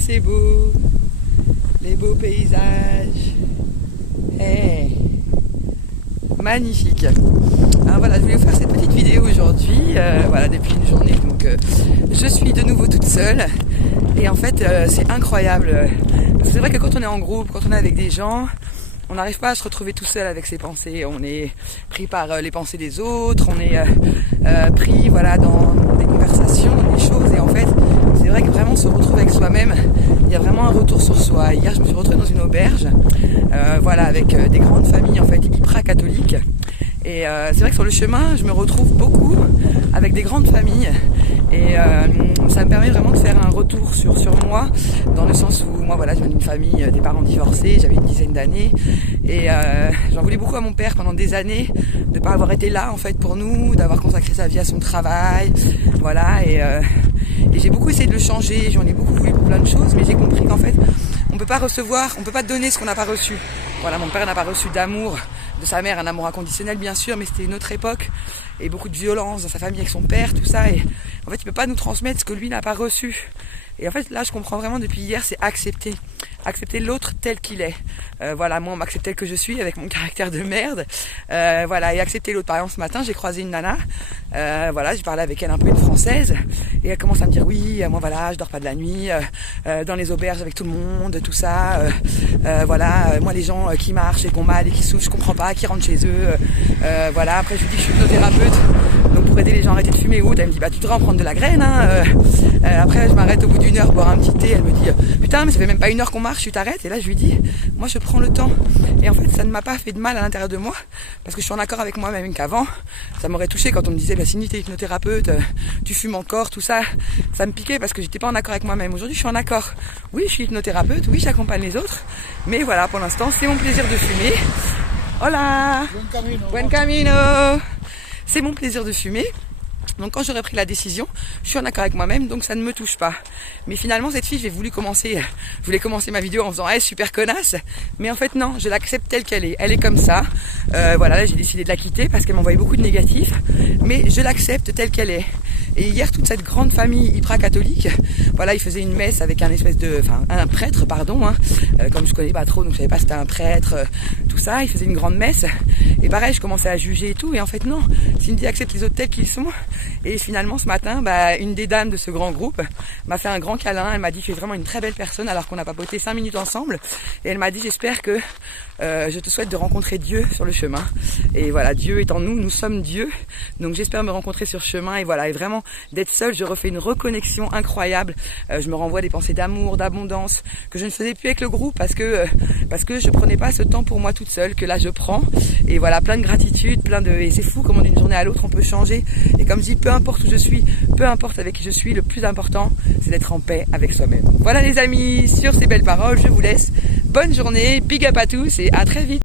c'est beau, les beaux paysages. Hey. Magnifique. Alors voilà, je voulais vous faire cette petite vidéo aujourd'hui, voilà, depuis une journée, donc je suis de nouveau toute seule. Et en fait, c'est incroyable. C'est vrai que quand on est en groupe, quand on est avec des gens, on n'arrive pas à se retrouver tout seul avec ses pensées. On est pris par les pensées des autres, on est pris voilà, dans des conversations, des choses. Et en fait, c'est vrai que vraiment se retrouver avec soi-même, il y a vraiment un retour sur soi. Hier, je me suis retrouvée dans une auberge, voilà, avec des grandes familles en fait hyper catholiques. Et c'est vrai que sur le chemin, je me retrouve beaucoup avec des grandes familles. Et ça me permet vraiment de faire un retour sur moi, dans le sens où moi voilà, je viens d'une famille, des parents divorcés, j'avais une dizaine d'années et j'en voulais beaucoup à mon père pendant des années de pas avoir été là en fait pour nous, d'avoir consacré sa vie à son travail, voilà, et j'ai beaucoup essayé de le changer, j'en ai beaucoup voulu pour plein de choses, mais j'ai compris qu'en fait on peut pas recevoir, on peut pas donner ce qu'on n'a pas reçu. Voilà, mon père n'a pas reçu d'amour de sa mère, un amour inconditionnel bien sûr, mais c'était une autre époque et beaucoup de violence dans sa famille avec son père, tout ça, et en fait il peut pas nous transmettre ce que lui n'a pas reçu. Et en fait là je comprends vraiment depuis hier, c'est accepter l'autre tel qu'il est. Voilà, moi on m'accepte tel que je suis avec mon caractère de merde, voilà, et accepter l'autre. Par exemple ce matin j'ai croisé une nana, voilà, j'ai parlé avec elle un peu, une française, et elle commence à me dire oui, moi voilà, je dors pas de la nuit, dans les auberges avec tout le monde, tout ça, voilà, moi les gens qui marchent et qui ont mal et qui souffrent, je comprends pas, qui rentrent chez eux, voilà. Après je lui dis que je suis hypnothérapeute, donc pour aider les gens à arrêter de fumer ou autre, elle me dit bah tu devrais en prendre de la graine, hein. Après je m'arrête au bout d'une heure boire un petit thé, elle me dit putain mais ça fait même pas une heure qu'on marche, tu t'arrêtes. Et là je lui dis moi je prends le temps, et en fait ça ne m'a pas fait de mal à l'intérieur de moi parce que je suis en accord avec moi-même. Qu'avant ça m'aurait touché quand on me disait bah Cindy t'es hypnothérapeute, tu fumes encore, tout ça, ça me piquait parce que j'étais pas en accord avec moi-même. Aujourd'hui je suis en accord, oui je suis hypnothérapeute, oui j'accompagne les autres, mais voilà, pour l'instant c'est mon plaisir de fumer. Hola, buen camino. C'est mon plaisir de fumer. Donc quand j'aurais pris la décision, je suis en accord avec moi-même, donc ça ne me touche pas. Mais finalement cette fille, je voulais commencer ma vidéo en faisant hey, super connasse, mais en fait non, je l'accepte telle qu'elle est. Elle est comme ça. Voilà, là j'ai décidé de la quitter parce qu'elle m'envoyait beaucoup de négatifs, mais je l'accepte telle qu'elle est. Et hier toute cette grande famille hyper catholique, voilà, ils faisaient une messe avec un prêtre, pardon, hein, comme je connais pas trop, donc je savais pas si c'était un prêtre, tout ça. Ils faisaient une grande messe, et pareil, je commençais à juger et tout, et en fait non, Cindy accepte les autres tels qu'ils sont. Et finalement ce matin, une des dames de ce grand groupe m'a fait un grand câlin. Elle m'a dit tu es vraiment une très belle personne alors qu'on n'a pas papoté 5 minutes ensemble. Et elle m'a dit j'espère que je te souhaite de rencontrer Dieu sur le chemin. Et voilà, Dieu est en nous, nous sommes Dieu. Donc j'espère me rencontrer sur ce chemin. Et voilà, et vraiment d'être seule, je refais une reconnexion incroyable. Je me renvoie des pensées d'amour, d'abondance que je ne faisais plus avec le groupe parce que je prenais pas ce temps pour moi toute seule, que là je prends. Et voilà, plein de gratitude, et c'est fou comment d'une journée à l'autre on peut changer. Et comme je dis, peu importe où je suis, peu importe avec qui je suis, le plus important c'est d'être en paix avec soi-même. Voilà les amis, sur ces belles paroles, je vous laisse. Bonne journée, big up à tous et à très vite.